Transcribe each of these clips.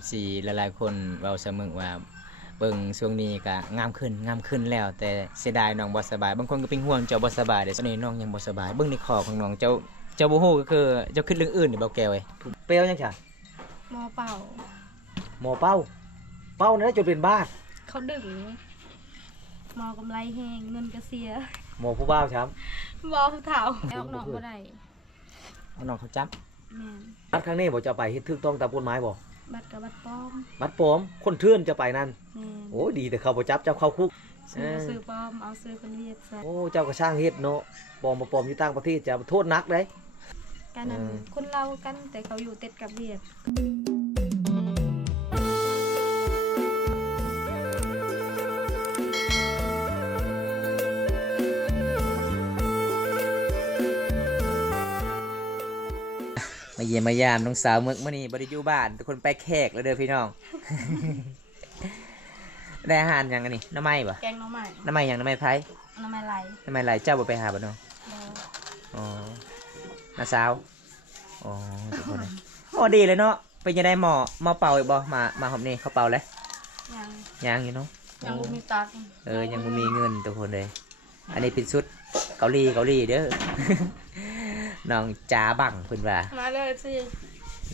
FC หลายๆคนเว้าเสมอว่าเบิ่งช่วงนี้ก็งามขึ้นแล้วแต่เสียดายน้องบ่สบายบางคนก็เป็นห่วงเจ้าบ่สบายเด้ตอนนี้น้องยังบ่สบายเบิ่งในคอของน้องเจ้าบ่ฮู้ก็คือเจ้าคิดเรื่องอื่นนี่บ่แก้วเอ้ยเปรี้ยวจังจ้ะ หมอเป่า หมอเป้านั่นจนเป็นบ้า เขาดึงหมอกำไรแห้งเงินก็เสีย หมอผู้บ้าวช้ บอผู้เฒ่าแล้วน้องบ่ได้ ำน้องเขาจับ แม่น นัดครั้งนี้บ่จะไปเฮ็ดถูกต้องตามกฎหมายบ่ บัตรกับบัตรปลอม บัดปลอมคนเทื่อนจะไปนั่น แม่น โอ้ดีแต่เขาบ่จับเจ้าเข้าคุก ซื้อปลอมเอาซื้อคนเวียดซะ โอ้เจ้าก็ช่างเฮ็ดเนาะปลอมมาปลอมอยู่ต่างประเทศจะโทษหนักเด้ กันนั้นคนเรากันแต่เขาอยู่ติดกับเวียด มาเยี่ยมมายามน้องสาวมึกมื้อนี้บ่ได้อยู่บ้านทุกคนไปแขกแล้วเด้อพี่น้อง ได้อาหารหยังอันนี้น้ำไม้บ่ แกงหน้องใหม่ น้ำไม้หยังน้ำไม้ไผ น้ำใหม่ไหล น้ำไม้ไหลเจ้าบ่ไปหาบ่น้อง บ่ อ๋อน้าสาวอ๋อทุกคนเลยโอ้ดีเลยเนาะเป็นยังไงหมอเป่าอีกบ่มาหอมนี่เขาเป่าแล้ว ยัง ยังอยู่เนาะ ยังบ่มีตัก ยังบ่มีเงินทุกคนเลยอันนี้เป็นชุดเกาหลีเด้อ น้องจ๋าบังเพิ่นว่า มาเลยสิ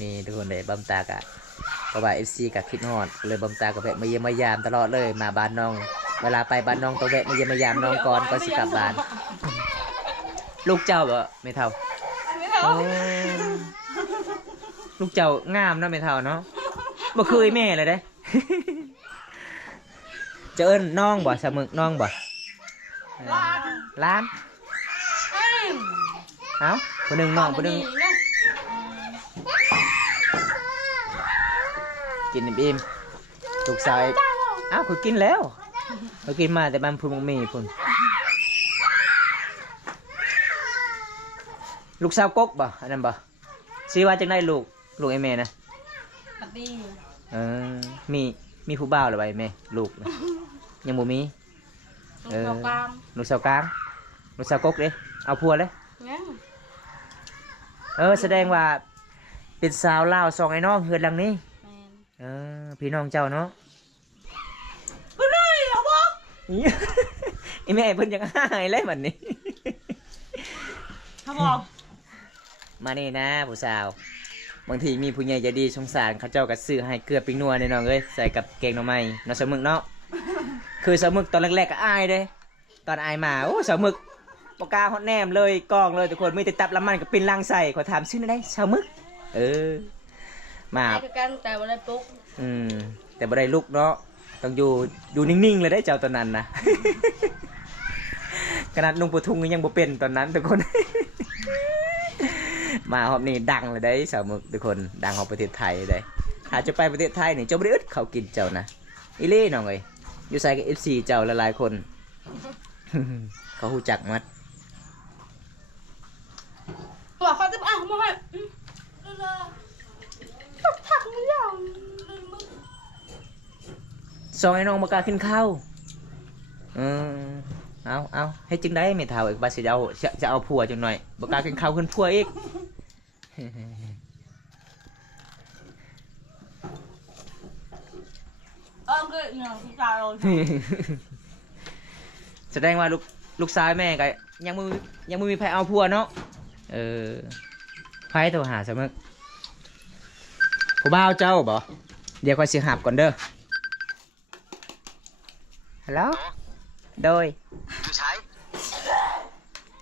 นี่ทุกคนเลยบำตากะเพราะว่า FC กับคิดฮอดเลยบำตากะแวะมาเยี่ยมมายามตลอดเลยมาบ้านน้องเวลาไปบ้านน้องต้องแวะมาเยี่ยมมายามน้องก่อนก็สิกลับบ้านลูกเจ้าบ่ไม่เท่า ไม่เท่า โอ้ลูกเจ้างามเนาะไม่เท่าเนาะบ่คือไอ้แม่เลยเด้ จะเอิ้นน้องบ่สมึกน้องบ่ล้านเอ้าผู้หนึงน้องผู้หนึงกินอิ่มๆลูกชายเอ้าคือกินแล้วเขากินมาแต่บ้านพุ่นบ่มีพุ่นลูกสาวกกบ่อันนั้นบ่สิว่าจังได๋ลูกไอ้แม่นะ สวัสดี เออมีผู้บ่าวหรือไงแม่ลูกนะยังบ่มี ลูกเรากลาง ลูกสาวกลางลูกสาวกกเด้เอาผัวเลย ยัง แสดงว่าเป็นสาวลาวสองไอ้น้องเฮือนหลังนี้ แม่น พี่น้องเจ้าเนาะ บ่ได้เอาบ่ ไอ้แม่เพิ่นยังหายเลยบัดนี้ เขาบอก มานี่นะผู้สาวบางทีมีผู้ใหญ่ใจดีสงสารเขาเจ้าก็ซื้อให้เกลือปิ้งนัวแน่น้องเอ้ยใส่กับแกงหน่อไม้เนาะสาวมึกเนาะคือสาวมึกตอนแรกๆก็อายเด้ตอนอายมาโอ้สาวมึกปากกาฮอดแนมเลยกองเลยทุกคนมีแต่ตับละมันกับปิ้นลังใส่ขอถามซื้อได้สาวมึกมา ได้คือกันแต่บ่ได้ปลุก แต่บ่ได้ลุกเนาะต้องอยู่นิ่งๆเลยได้เจ้าตอนนั้นนะ ขนาดนุ่งปูทุงยังบ่เป็นตอนนั้นทุกคน มาหอบนี่ดังเลยได้สาวมึกทุกคนดังของประเทศไทยได้อาจจะไปประเทศไทยนี่เจ้าบ่ได้อึดเขากินเจ้านะอีเล่น้องเอ้ยอยู่ใส่กับ FC เจ้าหลายๆคน เขาฮู้จักมัด บอกเขาจะมาให้ผักมันยาว ซองไอ้น้องบ่กล้ากินข้าวเอาให้จึงได้ไม่เท่าอีกบาสิจะเอาผัวจังหน่อยบ่กล้ากินข้าวขึ้นผัวอีก ก็อย่างที่ตาเรา แสดงว่าลูกชายแม่ก็ยังไม่มีใครเอาผัวเนาะไพ่โทรหาสมึกผู้บ่าวเจ้าบ่เดี๋ยวค่อยสิหับก่อนเด้อฮัลโหลโดยอยู่ใช้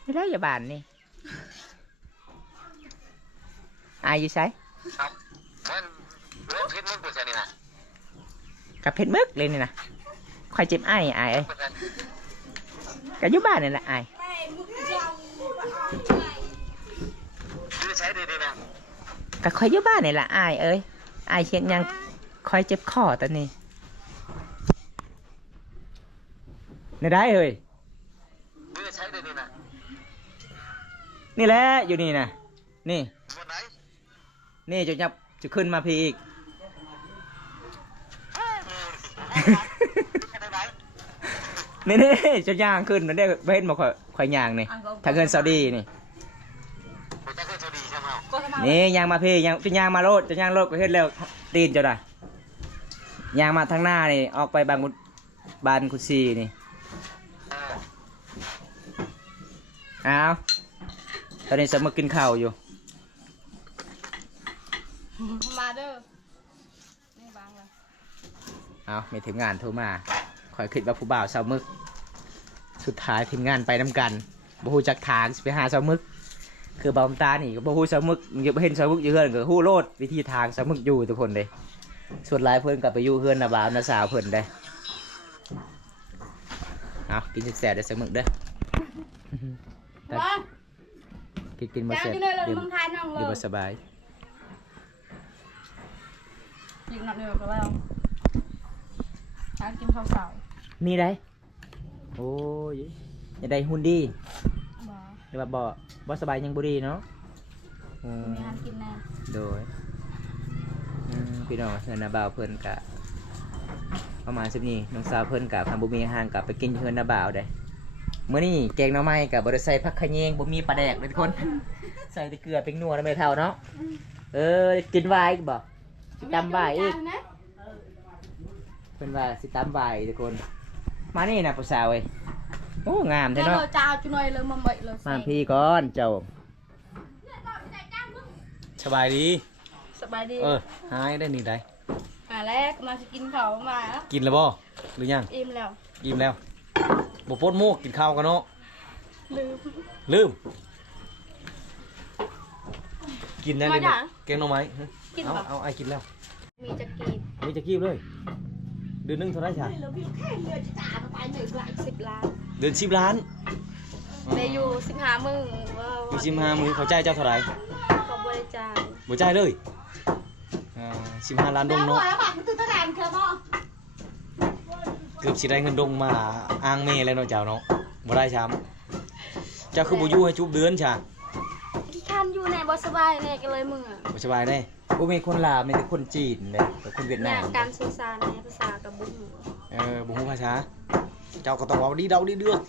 ไม่ได้อย่าบานนี่อายอยู่ใช้กับเพชรมึกเลยนี่นะค่อยเจ็บอายเอ้ยกับอยู่บ้านนี่แหละอายกับค่อยอยู่บ้านนี่แหละอายเอ้ยอายเช็ดยังค่อยเจ็บคอตอนนี้นี่ได้เฮ้ยนี่แหละอยู่นี่นะนี่นี่จะยับจะขึ้นมาพีอีก นี่จะย่างขึ้นมันได้เห็นมาข่อยย่างนี่ถ้าเกินซาอุดีนี่นี่ย่างมาพี่ย่างจะย่างมาโลดจะย่างโลดก็เห็นแล้วตีนจะได้ ยางมาทางหน้านี่ออกไปบานกุซีนี่เอาตอนนี้สมมึกกินข้าวอยู่ มาเด้อนี่บางเลย เอามีทีมงานโทรมาคอยคิดว่าผู้บ่าวสาวมึกสุดท้ายทีมงานไปน้ำกันบ่ฮู้จักทางสิไปหาสาวมึกคือบอมตานี่ก็บ่ฮู้สาวมึกอย่าไปเห็นสาวมึกอยู่เฮือนก็ฮู้โลดวิธีทางสาวมึกอยู่ทุกคนเลยส่วนหลายเพิ่นก็ไปอยู่เฮือนน่ะบ่าวน่ะสาวเพิ่นได้เอากินแซ่บๆได้สาวมึกเด้อ บ้าง กินบ่ จ้า แซ่บ ที่เลยเรา เดี๋ยว เมืองไทยน้องเล เดี๋ย ยว บ่สบาย ยิงหนักเลยก็แล้วช้างกินข้าวเสา มีได้โอ้ยอย่าได้หุ่นดี บ่ หรือว่าบ่สบายยังบ่ดีเนาะอืม มีอาหารกินแน่ โดยพี่น้องเฮือนนาบ่าวเพิ่นกะประมาณ10นี้น้องสาวเพิ่นกะคันบ่มีอาหารกะไปกินเฮือนนาบ่าวได้มื้อนี้แกงหน่อไม้กะบ่ได้ใส่ผักขะแยงบ่มีปลาแดกเลยทุกคน ใส่แต่เกลือเป็นนัวแล้วไม่เท่าเนาะกินไวน์บ่สิตำไวน์อีกเพิ่นว่าสิตำไวน์ทุกคนมานี่นะผู้สาวเอ้ยโอ้งามแท้ เนาะ เนาะ จ้าจุหน่อยเลยมาเมยเลย มาพี่ก่อนเจ้า สบายดี สบายดี หายได้นี่ได้ แรกมาจะกินข้าวมา กินแล้วบ่หรือยัง อิ่มแล้ว อิ่มแล้วบ่ปดหมูกกินข้าวกันเนาะ ลืม ลืมกินได้เลย มาจ้ะ แกงหน่อไม้ กิน เอา บ่ เอาไอ้กินแล้ว มีจะกีบ มีจะกีบเลยเดือนหนึงเท่าไหร่จ้ะ 10 ล้าน เดือน10 ล้าน ได้อยู่15 มื้อ อยู่15มื้อเขาจ่ายเจ้าเท่าไหร่ เขาบริจาค บ่จ่ายเลย15 ล้านดงเนาะเกือบสิได้เงินดงมาอ้างแม่แล้วเนาะเจ้าเนาะบ่ได้ช้ำเจ้าคือบ่อยู่ให้จุบเดือนจ้ะ ที่คันอยู่ในบ่สบายแน่ก็เลยมึงอ่ะ บ่สบายแน่ บ่มีคนลาวมีแต่คนจีนเลยแต่คนเวียดายอนาม กการสื่อสารในภาษากับบุ้ง บ่ฮู้ภาษาเจ้าก็ต้องเว้าดีเดาดีเดือก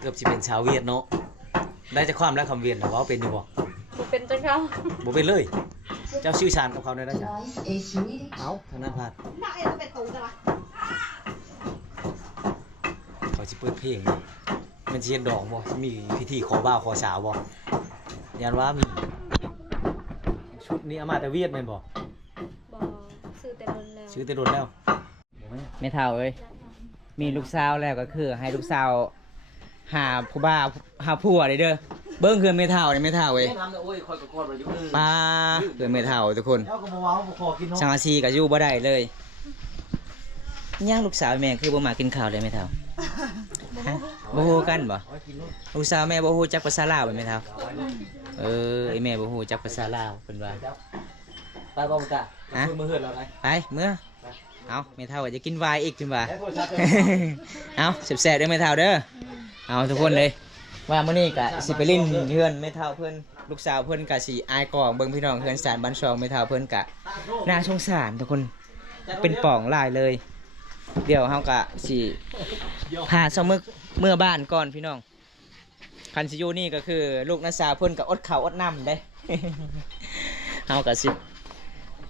เกือบสิเป็นชาวเวียดเนาะได้จากความแล้วคำเวียดน่ะเว้าเป็นอยู่บ่ บ่เป็นจังเขา บ่เป็นเลย เจ้าชื่อชานกับเขาได้จ้ะเอ้าทางนั้นพลาดเขาสิเปิดเพลงนี่มันสิเฮ็ดดอกบ่สิมีพิธีขอบ่าวขอสาวบ่ยันว่ามีชุดนี้เอามาแต่เวียดแม่นบ่ บ่ซื้อแต่โดนแล้ว ชื่อแต่โดนแล้ว ไม่เท่าเอ้ยมีลูกสาวแล้วก็คือให้ลูกสาวหาผู้บ่าวหาผัวได้เด้อเบิ่งเฮือนไม่เท่านี่ไม่เท่าเว้ย ทำโอ้ยคอยกอดบ่อยู่ ป้าเฮือนไม่เท่าทุกคน เจ้าก็บ่เว้าบ่ขอกินเนาะ สังอาชีก็อยู่บ่ได้เลยย่างลูกสาวแม่คือบ่มากินข้าวเลยไม่เท่าฮะบ่ฮู้กันบ่ลูกสาวแม่บ่ฮู้จักภาษาลาวบ่แม่เท่าไอ้แม่บ่ฮู้จักภาษาลาวเพิ่นว่า ไปบ่ตามือเฮือนเราได้ ไปเมื่อเอาไม่เท่าจะกินไวน์อีกขึ้นมา เอาแซ่บๆเด้อไม่เท่าเด้อเอาทุกคนเลยว่ามื้อนี้ก็สิไปลิ้นเพื่อนไม่เท่าเพิ่นลูกสาวเพิ่นก็สิอายกองเบิ่งพี่น้องเพื่อนสารบ้านซองไม่เท่าเพิ่นก็น่าสงสารทุกคนเป็นป่องหลายเลย เดี๋ยวเฮาก็สิพาเซามึกเมื่อบ้านก่อนพี่น้องคันสิอยู่นี่ก็คือลูกน้าสาวเพิ่นก็อดข้าวอดน้ำเด้ เฮาก็สิ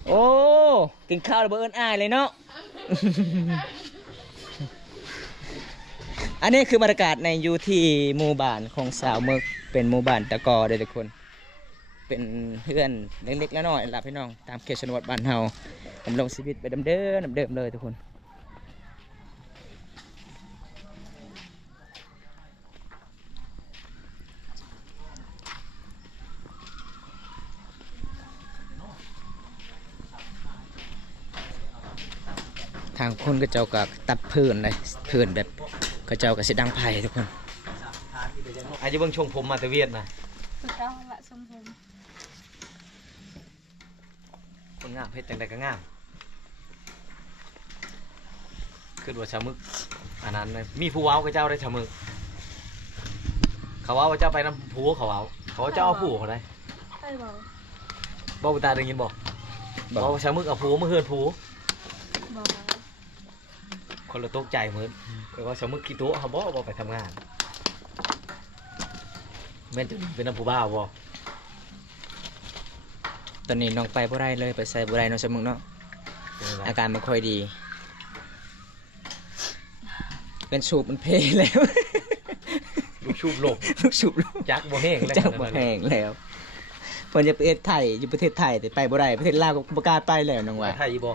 โอ้กินข้าวแล้วบ่เอิ้นอ้ายเลยเนาะ อันนี้คือบรรยากาศในอยู่ที่หมู่บ้านของสาวมึกเป็นหมู่บ้านตะกอเด้อทุกคนเป็นเพื่อนเล็กๆแล้วน้อยๆล่ะพี่น้องตามเขตชนบทบ้านเฮาดำรงชีวิตไปเดิมๆเลยทุกคนทางคนก็เจ้าก็ตัดเพื่อนเลยเพื่อนแบบก็เจ้าก็สิดังไผ่ทุกคน อาจจะเบิ่งชงผมมาแต่เวียดนะ คือเจ้าละสมผม คนงามเพชรจังใดก็งามคือว่าชาวมึกอันนั้นนะมีผู้เว้ากับเจ้าได้ชาวมึกเขาเว้าว่าเจ้าไปน้ำผู้เขาเว้าเขาว่าเจ้าเอาผู้เขาได้ ใช่บ่ บ่าวตาได้ยินบ่บอกว่าชาวมึกเอาผู้มาเฮือนผู้ บ่ คนละตกใจเหมือนแปลว่าชาวมึกกี่ตัวเขาบอกไปทำงานแม่นจะเป็นน้ำผู้บ่าวบ่ ตอนนี้น้องไปบ่ได้เลยไปใส่บ่ได้เนาะสมึกเนาะ เป็นยังไง อาการไม่ค่อยดี เป็นสูบมันเพลแล้ว ลูกชูบหลบ ลูกสูบลูก จักบ่แห้งแล้ว จักบ่แห้งแล้วเพิ่นจะไปประเทศไทยอยู่ประเทศไทยแต่ไปบ่ได้ประเทศลาวก็บ่กล้าไปแล้วน้อง ไป ว่า ไทยอีบ่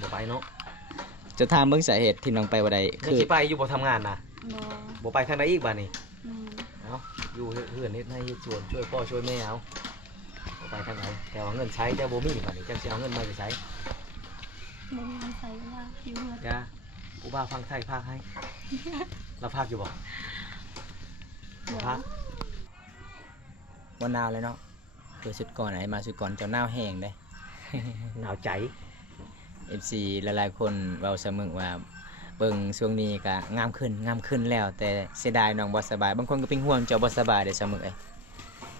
บ่ไปเนาะ จะถามเบิ่งสาเหตุที่น้องไปบ่ได้ ยัง คือ สิไปอยู่บ่ทำงานนะ บ่ บ่ไปทางใดอีกบัดนี้ แม่น เอาอยู่เฮ็ดเฮือนเฮ็ดให้เฮ็ดสวนช่วยพ่อช่วยแม่เอาบ่ไปทางไหนแต่ว่าเงินใช้แต่บ่มีบัดนี้จักสิเอาเงินมาไปใช้ บ่มีเงินใส่ยาอยู่เฮือน จ้าผู้บ่าวฟังไทยพากให้เราพากอยู่บ่ บ่ พาก ว่าหนาวเลยเนาะเกิดสุดก่อนไหนมาสุดก่อนเจ้าหนาวแห้งเด้ หนาวใจ FC หลายๆคนเว้าเสมอว่าเบิ่งช่วงนี้ก็งามขึ้นแล้ว แต่เสียดายน้องบ่สบายบางคนก็เป็นห่วงเจ้าบ่สบายเด้อเสมอเอ้ย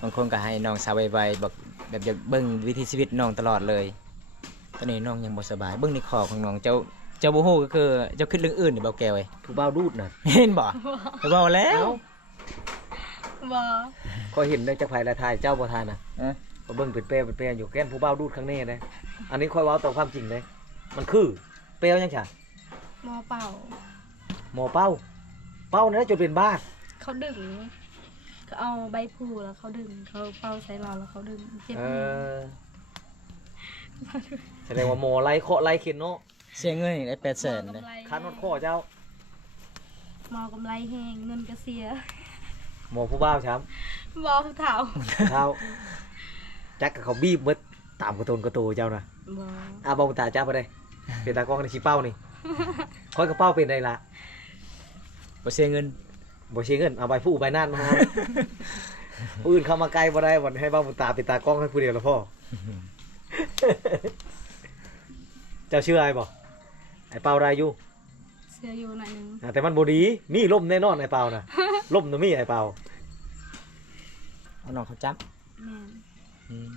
บางคนก็ให้น้องสาวไวๆบอกแบบอยากเบิ่งวิถีชีวิตน้องตลอดเลยตอนนี้น้องยังบ่สบายเบิ่งในคอของน้องเจ้าบ่ฮู้ก็คือเจ้าคิดเรื่องอื่นนี่บ่แก้วเอ้ย ผู้บ่าวดูดน่ะ เห็นบ่ไปเว้าแล้ว บ่ ก็เห็นได้จากไผละทายเจ้าบ่ทายน่ะ เอ้ย ก็เบิ่งเป็นเปรย์เป็นเปรย์อยู่แก่นผู้บ่าวดูดข้างในเด้อันนี้ค่อยเว้าตามความจริงเด้มันคือเปรย์ยังจ้ะ หมอเป่า หมอเป้าเป้านั่นจนเป็นบ้า เขาดึงเขาเอาใบพลูแล้วเขาดึงเขาเป่าใส่เราแล้วเขาดึงเจ็บ เอ มือ อแสดงว่าหมอไล่เคาะไล่เข็นเนาะ เสียเงินนี่ได้800,000 หมอ เด้ กำไร คันนอดข้อเจ้า หมอกำไรแห้งเงินก็เสีย หมอผู้บ่าวช้ หมอคือเถ่า ำเท้าจักกับเขาบีบหมืดตามกระโตนกระโตเจ้านะ บ่ บ่ตาเจ้าไปได้เป็นตากล้องในขี้เป้านี่ค่อยกระเป้าเป็นได้ละ บ่เสียเงิน บ่เชียเงินเอาใบผู้ใบนั่นมาให้ผู้อื่นเข้ามาใกล้บ่ได้วันให้บ้าบุญตาเป็นตากล้องให้ผู้เดียวละพ่อ เจ้าชื่ออะไรบ่ไอ้เปาไรอยู่ เสียอยู่หน่อยหนึง แต่มันบ่ดีมีล่มแน่นอนไอ้เปาน่ะล่มน่ะมีไอ้เปา เอาน้องเขาจับ แม่น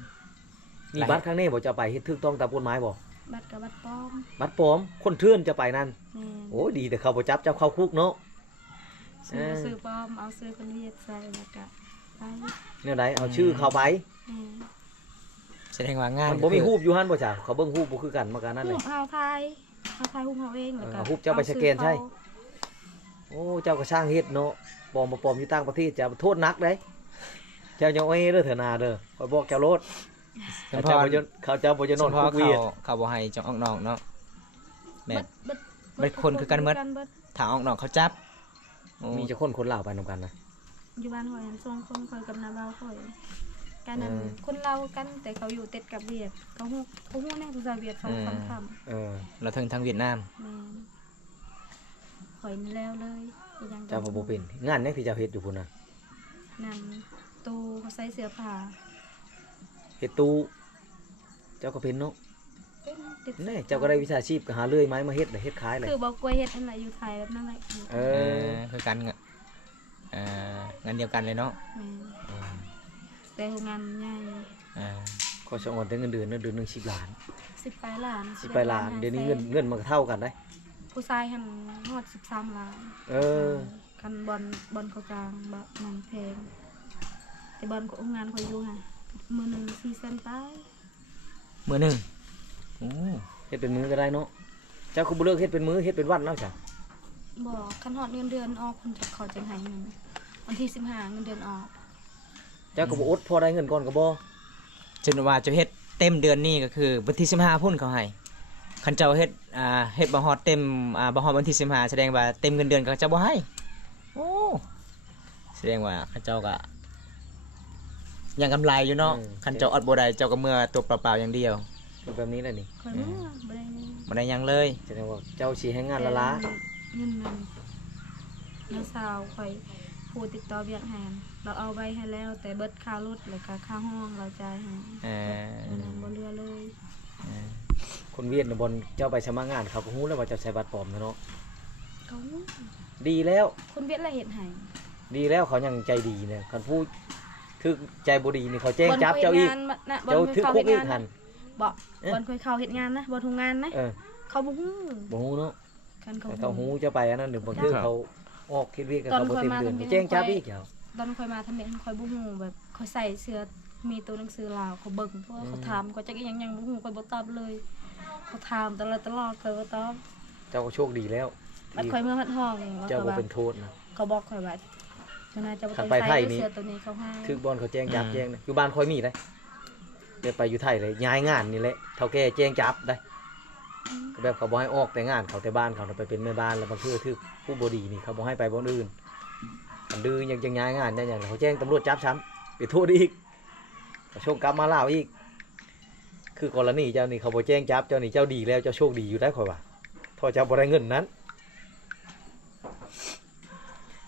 มีบัตรข้างนี้บ่จะไปเฮ็ดถูกต้องตามกฎหมายบ่ บัตรกับบัตรปลอม บัตรปลอมคนเทื่อนจะไปนั่น แม่น โอ้ยดีแต่เขาบ่จับเจ้าเข้าคุกเนาะ ซื้อปลอมเอาซื้อคนเวียดใส่แล้วก็ไป แนวใดเอาชื่อเข้าไป แม่น แสดงว่างาน มันบ่มีฮูปอยู่หั่นบ่จ้ะเขาเบิ่งฮูปบ่คือกันมากันนั่น หู เลย เฮาไทยหูเฮาเองแล้วก็ เอารูปเจ้าไปสแกนใช่ โอ้เจ้าก็ช่างเฮ็ดเนาะปลอมมาปลอมอยู่ต่างประเทศจะโทษหนักเด้เจ้าอย่าเอาเด้อเถอะนาเด้อคอยบอกเจ้าโลด สม เขา พ เจ้าร บ่จะเขาเจ้าบ่จะนอน สมพ คุ ร กเวียด เขาบ่ให้เจ้าออกนอกเนาะแบ เบิ บ ดเบิด เบิดคนคือกันเบิด ถ้าออกนอกเขาจับโอ้ มีเจ้าคนลาวไปนำกันนะ อยู่บ้านหอยอันทรงคนคอยกับนาเบาคอยกันนั้น เออ คนเรากันแต่เขาอยู่ติดกับเวียดเขาฮู้แน่ภาษาเวียดสองสามคำ เออ เราถึงทางเวียดนาม แม่นข่อยนี่แล้วเลยอีหยังก็ เจ้าบ่เป็นงานยังที่เจ้าเฮ็ดอยู่พุ่นน่ะ นั่นตู้เขาใส่เสื้อผ้า เฮ็ดตู้เจ้าก็เป็นเนาะ เป็นติด แน่เจ้าก็ได้วิชาชีพก็หาเลื่อยไม้มาเฮ็ดน่ะเฮ็ดขายเลย คือบอกกล้วยเฮ็ดอันไหนอยู่ไทยแบบนั้นแหละ เออ คือกันงานเดียวกันเลยเนาะ แม่นแต่โรงงานใหญ่ อ่า ขอสงอนแต่เงินเดือนนะเดือนหนึง10ล้าน 10ปลายล้าน 10ไปล้านเดี๋ยวนี้เงินมันก็เท่ากันได้ ผู้ชายหันฮอด13ล้าน เออ กันบอลเขากลางแบบมันแพงแต่บอลก็โรงงานเขาอยู่ฮะมื้อหนึง400,000ไป มื้อหนึงโอ้ เฮ็ดเป็นมื้อก็ได้เนาะเจ้าคือบ่เลิกเฮ็ดเป็นมื้อเฮ็ดเป็นวันเนาะจ้ะ บ่คันฮอดเงินเดือนออกคุณจะเขาจังให้เงินวันที่15เงินเดือนออก เจ้าก็บ่อดพอได้เงินก่อนก็บ่ จนว่าจะเฮ็ดเต็มเดือนนี้ก็คือวันที่15พุ่นเขาให้คันเจ้าเฮ็ดเฮ็ดบ่ฮอดเต็มบ่ฮอดวันที่15แสดงว่าเต็มเงินเดือนก็เจ้าบ่ให้โอ้แสดงว่าเขาเจ้าก็ยังกำไรอยู่เนาะคันเจ้าอดบ่ได้เจ้าก็เมื่อตัวเปล่าๆอย่างเดียว เป็นแบบนี้แหละนี่ ข่อยบ่บ่ได้เงิน บ่ได้หยังเลย แสดงว่าเจ้าสิให้งานละล้า เงินนั้นน้าสาวข่อยผู้ติดต่อเวียกแหนเราเอาไว้ให้แล้ว แต่เบิดค่ารถแล้วก็ค่าห้องเราจ่ายให้ เออ อันนั้นบ่เหลือเลย คนเวียดนามบนเจ้าไปสมัครงานเขาก็รู้แล้วว่าเจ้าใช้บัตรปลอมนะเนาะ เขา ดีแล้ว คนเวียดละเฮ็ดให้ ดีแล้วเขายังใจดีเนี่ยคันพูดคือใจบ่ดีนี่เขาแจ้งจับเจ้าอีก บ่ เจ้า เค ถื ย อ เข้า คุ เฮ็ ก ด อี งาก น หัน บ่บ่เคยเข้าเฮ็ดงานนะบ่ทุกงานนะ เออ เขาบ่ฮู้ บ่ฮู้เนาะ กันเขา แต่เขาฮู้เจ้าไปอันนั้นหนึ่งบางทีเขาออกคิดเวียกกับเขาบ่เต็มเดือนแจ้งจับอีกเจ้า ตอนข่อยมาทำเม็ดข่อยบ่ฮู้แบบข่อยใส่เสื้อ มีตัวหนังสือลาวเขาเบิ่งเพราะว่าเขาถามก็จักอีหยังบ่ฮู้ก็บ่ตอบเลยเขาถามตลอดก็บ่ตอบ เจ้าก็โชคดีแล้ว มันค่อยเมื่อพัดห้อง เจ้าบ่เป็นโทษนะ เขาบอกค่อยว่ามันน่าจะบ่ คัน ต้อง ไปไท ใส่ ยนี่ เสื้อตัวนี้เขาให้ ถึกบอลเขาแจ้งจับแจ้งนะอยู่บ้านค่อยมีได้เดี๋ยวไปอยู่ไทยเลยย้ายงานนี่แหละเฒ่าแก่แจ้งจับได้ก็แบบเขาบ่ให้ออกแต่งานเขาแต่บ้านเขาไปเป็นแม่บ้านแล้วบางทีคือผู้บ่ดีนี่เขาบ่ให้ไปบ่อนอื่นอันดื้อยังย้ายงานได้อย่างเขาแจ้งตำรวจจับช้ำไปโทษอีกก็โชคกลับมาลาวอีกคือกรณีเจ้านี่เขาบ่แจ้งจับเจ้านี่เจ้าดีแล้วเจ้าโชคดีอยู่ได้ค่อยว่าถ้าเจ้าบ่ได้เงินนั้น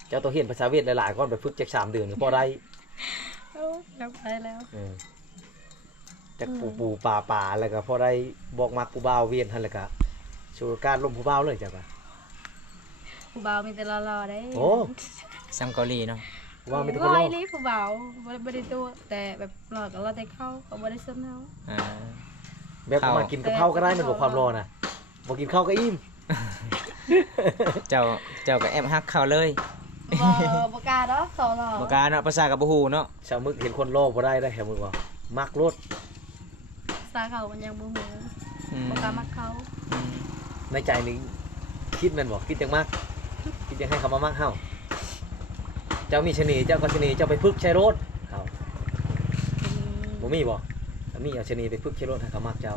เจ้าตัวเห็นภาษาเวียดหลายๆก้อนไปฝึกจาก3 เดือนก็พอได้ โอ้อยากไปแล้ว จากปูป่าแล้วก็พอได้บอกมักผู้บ่าวเวียนทันแล้วก็สู่การล้มผู้บ่าวเลยจ้ะป่ะ ผู้บ่าวมีแต่รอๆได้ โอ้ ซัมเกาหลีเนาะ ผู้บ่าวมีแต่คน ร้ ร อ อย นี่ผู้บ่าวบ่ได้ตัวแต่แบบรอก็รอแต่เข้าก็บ่ได้ซึมเฮา อ่า แบบมากินกับข้าวก็ได้มันบอกความรอนะบอกกินข้าวก็อิ่ม เจ้าก็แอบฮักเขาเลย บ่กล้าดอกเขารอ บ่กล้าเนาะภาษากับบ่ฮู้เนาะ ชาวมึกเห็นคนรอบ่ได้แถวมึกว่ามักรถ สาเขามันยังบ่ฮู้ อืม บ่กล้ามักเขา อืม ในใจนี่คิดแมันบอกคิดจังมากคิดจังให้เขามามักเฮาเจ้ามีชะนีเจ้าก็ชะนีเจ้าไปฝึกใช้รถเขาบ่มีบ่ถ้ามีเอาชะนีไปฝึกใช้รถให้เขามักเจ้า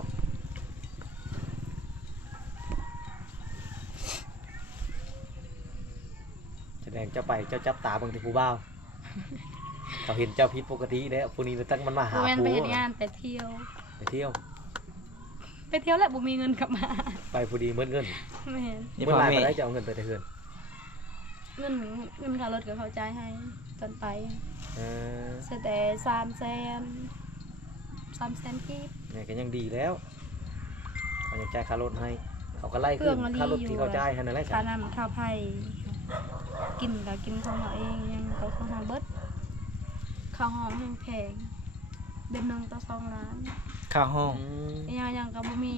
แสดงเจ้าไปเจ้าจับตาเบิ่งที่ผู้บ่าวเขาเห็นเจ้าผิดปกติแล้วผู้นี้ตั้งมันมาหา บ่แม่น ผู้ ไปเฮ็ดงานไปเที่ยว ไปเที่ยว ไปเที่ยวแล้วบ่มีเงินกลับมา ไปผู้ดีเมื่อเงิน แม่น นี่ เมื่ พ่ อ อ ไร แม่ มาได้จะเอาเงินไปแต่เฮือน เงินค่ารถก็เขาจ่ายให้ตอนไป เออ เสียแต่300,000กีบ เนี่ยก็ยังดีแล้วเขายังจ่ายค่ารถให้เขาก็ไล่ เครื่ ขึ้ อน งอันนี้ ค่ารถ อยู่ ที่เขาจ่ายให้นั่นแหละ ค่า จ้ะ น้ำค่าไผกินก็กินของเขาเองยังเขาของเขาเบิดข้าวหอมแพงเดือนหนึงต่อ2 ล้าน เข้าห้อง อืม ยังก็บ่มี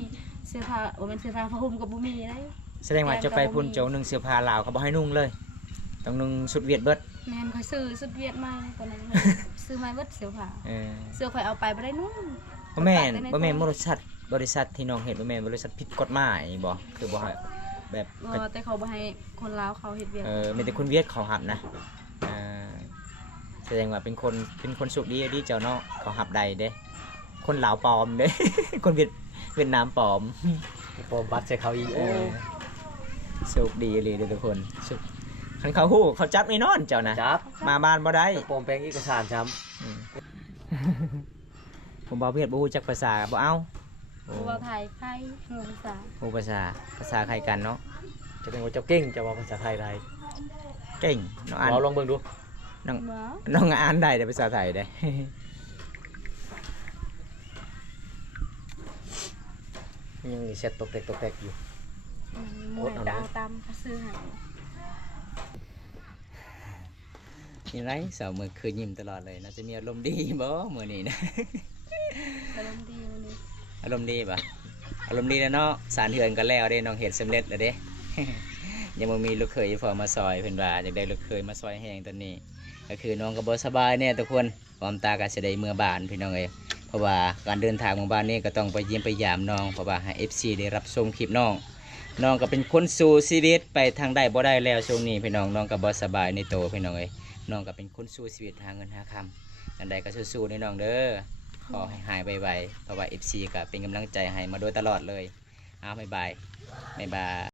เสื้อผ้าบ่แม่นเสื้อผ้าผ้าห่มก็บ่มีได้ แสดงว่าจะไปพุ่นเจ้านึ่งเสื้อผ้าลาวเขาบ่ให้นุ่งเลยต้องนุ่งชุดเวียดเบิด แม่นข่อยซื้อสุดเวียดมาตอนนั้น ซื้อมาเบิดเสื้อผ้า เออ เสื้อข่อยเอาไปบ่ได้นุ่ง บ่แม่น ตากไว้ใน บ่แม่น ตู้ บริษัทที่น้องเฮ็ดบ่แม่นบริษัทผิดกฎหมายบ่คือบ่ให้แบบ แต่เขาบ่ให้คนลาวเขาเฮ็ดเวียก มีแต่คนเวียดเขาหับนะอ่าแสดงว่าเป็นคนสุขดีเจ้าเนาะเขาหับใดเด้ คนลาวปลอมเด้ คนเวียดนามปลอม พอบัตรใส่เขาอีก เออสุขดีเลยเด้อทุกคนสุขคันเขาฮู้เขาจับแน่นอนเจ้านะ จับ มาบ้านบ่ได้ ปลอมแปลงเอกสารช้ อืม ผมบ่เวียดบ่ฮู้จักภาษาบ่เอาโอ้ ผู้ว่าไทยไผงูภาษา ฮู้ภาษาใครกันเนาะ ำจะเป็นว่าเจ้าเก่งจะว่าภาษาไทยได้ เก่งน้องอ่าน เราลองเบิ่งดู น้อง บ่ น้องอ่านได้แต่ภาษาไทยได้ ยังมีเซ็ตตกแตกอยู่ มวยตามเขาซื้อให้ นี่ไรสาวมือคืนยิ้มตลอดเลยน่าจะมีอารมณ์ดีบ่มื้อนี้นะ อารมณ์ดีมื้อนี้ อารมณ์ดีป่ะอารมณ์ดีแล้วเนาะสารเถื่อนก็แล้วเด้น้องเห็ดสำเร็จแล้วเด้ ยังบ่มีลูกเขยพอมาซอยเพิ่นว่าอยากได้ลูกเขยมาซอยแห้งตอนนี้ ก็คือน้องก็บ่สบายแน่ทุกคนพร้อมตาก็สิได้เมื่อบ้านพี่น้องเอ้ยเพราะว่าการเดินทางของบ้านนี้ก็ต้องไปเยี่ยมไปยามน้องเพราะว่าให้ FC ได้รับชมคลิปน้องน้องก็เป็นคนสู่ชีวิตไปทางใดบ่ได้แล้วช่วงนี้พี่น้องน้องก็บ่สบายในโตวพี่น้องเอ้ยน้องก็เป็นคนสู้ชีวิตหาเงินหาคำอันใดก็สู้ๆในน้องเด้อขอให้หายไวๆเพราะว่า FC ก็เป็นกำลังใจให้มาโดยตลอดเลยเอาบ๊ายบาย